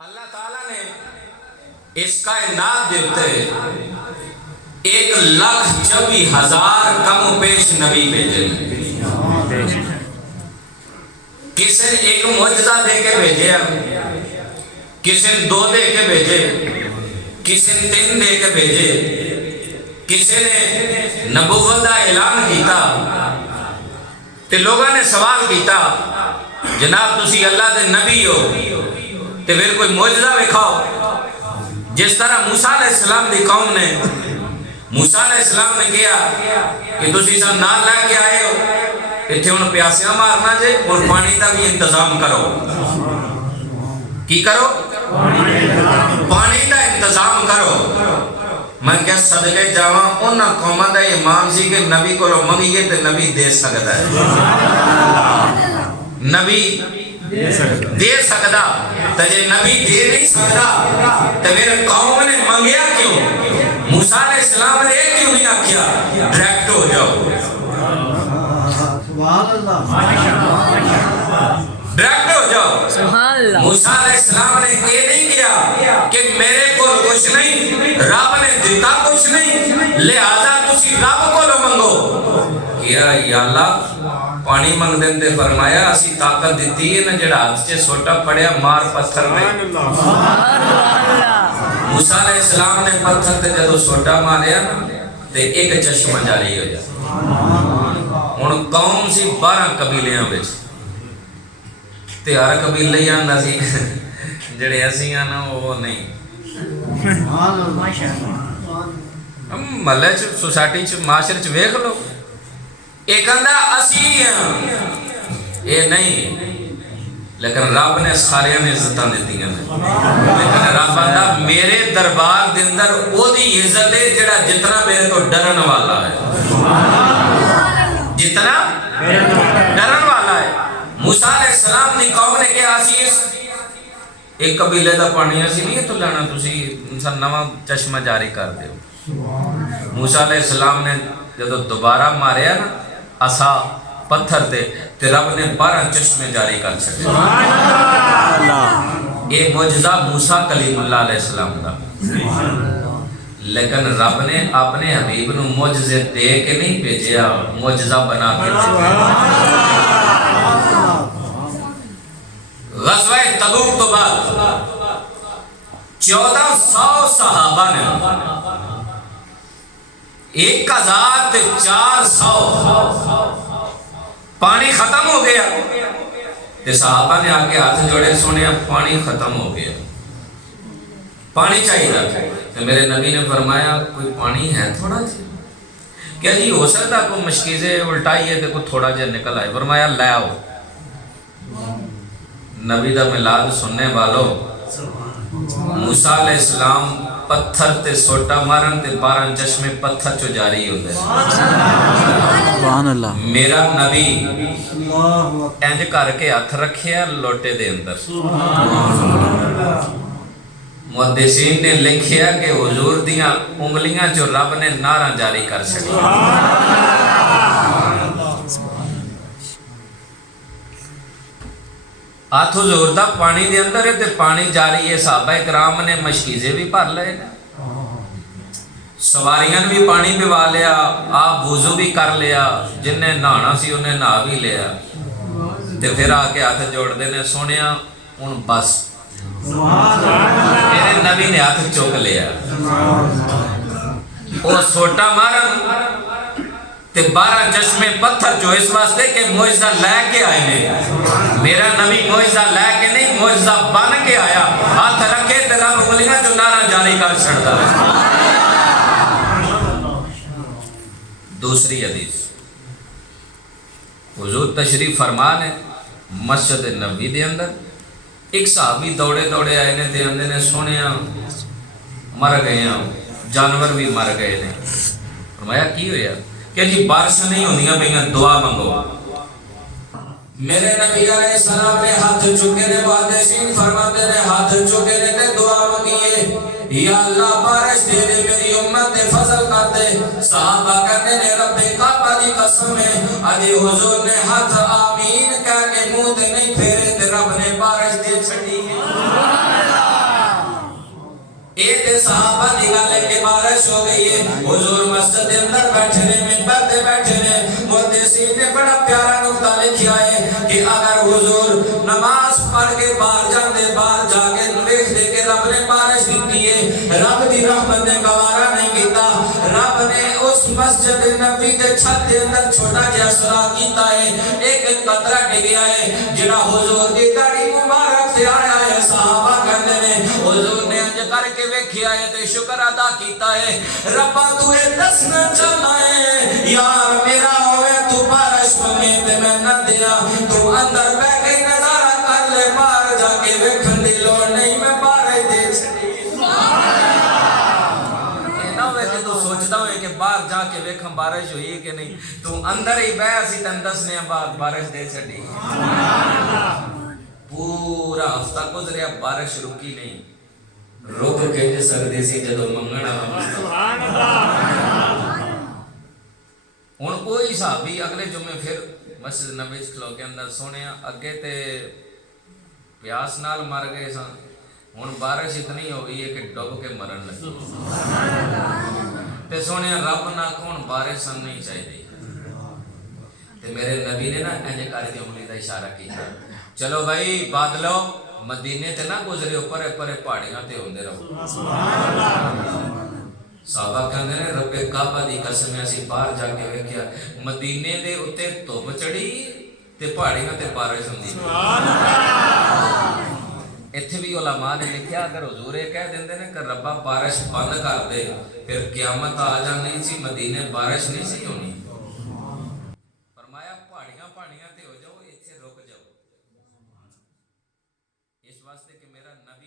اللہ تعالیٰ نے اس کائنات دیتے 1,24,000 کم و پیش نبی بھیجے. کسی نے ایک معجزہ دے کے بھیجے, کسی نے 2 دے کے بھیجے, کسی نے 3 دے کے بھیجے, کسی نے نبوت کا اعلان کیتا. تے لوگوں نے سوال کیتا جناب تسی اللہ دے نبی ہو تے پھر کوئی معجزہ دکھاؤ. جس طرح موسیٰ علیہ السلام دی قوم نے موسیٰ علیہ السلام نے کیا کہ تسی سب نال لے کے آئے ہو اتھے انہوں پیاسیاں مارنا جے اور پانی دا بھی انتظام کرو. کی کرو؟ پانی دا انتظام کرو. میں کیا صدقے جاواں انہاں قوماں دا ایمان سی کہ نبی کو لو منگیے تے نبی دے سکتا ہے. نبی دے سکتا تجھے نبی دے نہیں سکتا تو میرے قوم نے منگیا کیوں؟ موسیٰ علیہ السلام نے ایک کیوں نہیں آکیا ڈائریکٹ ہو جاؤ, ڈائریکٹ ہو جاؤ. موسیٰ علیہ السلام نے یہ نہیں کیا کہ میرے کو کچھ نہیں, رب نے دیتا کچھ نہیں لہذا تسی رب کو لو منگو. کیا یا اللہ پانی منگ دیں دے فرمایا اسی طاقت دیتی ہے نا جڑا ہاتھ سے سوٹا پڑیا مار پتھر میں. موسیٰ علیہ السلام نے پتھر تے جدو سوٹا ماریا تے ایک چشمہ جاری ہو جاتا. ان قوم سی 12 قبیلیاں بیچ تے ہر قبیلے ہی آندا سی جڑے اسی آنا وہ نہیں. محلے چ سوسائٹی چ معاشرے چ ویکھ لو ایک اندہ اسی ہیں یہ نہیں, لیکن رب نے سارے میں عزتاں دیتی ہیں. لیکن رب آندا میرے دربار دے اندر او دی عزت ہے جڑا جتنا میرے تو ڈرن والا ہے, جتنا ڈرن والا ہے. موسیٰ علیہ السلام دی قوم نے کیا آسیس ایک قبیلے دا پانی اسی نہیں تو لینا تسی انسان نواں چشمہ جاری کر دیو. موسیٰ علیہ السلام نے جب دوبارہ ماریا نا اسا پتھر تے رب نے 12 چشمے جاری کر چھڑے. یہ معجزہ موسیٰ کلیم اللہ علیہ السلام دا, لیکن رب نے اپنے حبیب نو معجزے دے کے نہیں بھیجیا, معجزہ بنا کے بھیجیا. غزوہ تبوک تو بعد 1400 صحابہ نے 1400 پانی ختم ہو گیا تے صحابہ نے آگے ہاتھ جوڑے سونے پانی ختم ہو گیا, پانی چاہیے تھا. تو میرے نبی نے فرمایا کوئی پانی ہے تھوڑا جی؟ کیا جی ہو سکتا کوئی مشکیزیں الٹائیے تو کوئی تھوڑا جا نکل آئے. فرمایا لے آؤ. نبی دا میلاد سننے والو موسیٰ علیہ السلام پتھر تے سوٹا مارن تے 12 چشمے پتھر چو جاری ہو دے. میرا نبی انج کر کے ہاتھ رکھیا لوٹے دے اندر. محدثین نے لکھیا کہ حضور دیاں انگلیاں جو رب نے نعرہ جاری کر سکے. ہاتھ حضور دا پانی دے اندر ہے تے پانی جاری ہے. صحابہ کرام نے مشکیزیں بھی بھر لے, سواریاں بھی پانی پوا لیا, آپ وضو بھی کر لیا, جن نے نہانا سی انہیں نہا بھی لیا. تے پھر آ کے ہاتھ جوڑ دینے سونیا ان بس میرے نبی نے ہاتھ چوک لیا. وہ سوٹا مارن تے 12 چشمے پتھر جو اس واسطے کہ معجزہ لے کے آئے نے. میرا نبی معجزہ لے کے نہیں معجزہ بن کے آیا. ہاتھ رکھے تے رب انگلیاں جو نعرہ جاری کر چھڑدا. دوسری حدیث حضور تشریف فرمان ہے مسجد نبوی دے اندر. ایک صحابی دوڑے دوڑے آئے نے تے اندے نے سونیا مر گئے ہیں, جانور بھی مر گئے نے. فرمایا کی ہویا کہ جی بارش نہیں ہوندیاں پئیاں دعا منگو. میرے نبی علیہ السلام نے ہاتھ چکے نے محدثین فرماتے نے ہاتھ چکے نے تے دعا منگیے یا اللہ بارش دے دے میری امت دے فضل کر دے. صحابہ کہتے نے رب کعبہ دی قسم ہے ادھی حضور نے ہاتھ آمین کہہ کے منہ تے نہیں پھیرے تے رب نے بارش دے چھڑی ہے. صحابہ نکالے کہ بارش ہو گئی ہے، حضور مسجد اندر بیٹھے نے، منبر تے بیٹھے نے، محدثین نے بڑا پیارا نقطہ لکھا ہے کہ اگر حضور نماز پڑھ کے باہر جاندے، باہر جا کے دیکھ دے کہ رب نے بارش دیتی ہے، رب دی رحمت نے گوارا نہیں کیتا، رب نے اس مسجد نبی کے چھت کے اندر چھوٹا جہا سوراخ کیتا ہے، ایک قطرہ ڈگیا ہے جڑا حضور دی داڑھی مبارک سے آیا ہے۔ صحابہ کہندے نے حضور نے انج کر کے ویکھیا ہے تے شکر ادا کیتا ہے، ربا تو اے دسنا چاہنا ہے یار میرا ہوئے تو بارش میں تے میں نہ دیا، تو اندر بیٹھ کے نظارہ کر لے، باہر جا کے ویکھن دی لوڑ نہیں، میں بارش دے چھڑی۔ نہ ہوئے کہ تو سوچتا ہوئے کہ باہر جا کے ویکھن بارش ہوئی ہے کہ نہیں، تو اندر ہی بے اسی تن دسنے بعد بارش دے چھڑی۔ پورا ہفتہ گزریا بارش رکی نہیں، رک کے جے سکدی سی جدوں منگنا سبحان اللہ۔ ہن کوئی صحابی اگلے جمعے پھر مسجد نبوی وچ کھلو کے اندر سونیا اگے تے پیاس نال مر گئے سن، ہن بارش اتنی ہو گئی ہے کہ ڈب کے مرن لگی تے سونیا رب نہ کون بارش سن نہیں چاہیے تے میرے نبی نے نا انج کر کے انگلی دا اشارہ کیتا، چلو بھائی بادلو مدینے تے نہ گزرے پرے پرے پہاڑیاں تے ہوندے رہو۔ صحابہ کہندے نے رب کعبہ دی قسم اسی باہر جا کے ویکھیا مدینے دے اوتے دھوپ چڑھی تے پہاڑیاں تے بارش ہوندی۔ سبحان اللہ۔ ایتھے بھی علماء نے لکھیا اگر حضور یہ کہہ دیندے نے کہ ربا بارش بند کر دے پھر قیامت آ جانی سی، مدینے بارش نہیں سی ہونی، فرمایا پہاڑیاں پہاڑیاں تے ہو جاؤ، ایتھے رک جاؤ، اس واسطے کہ میرا نبی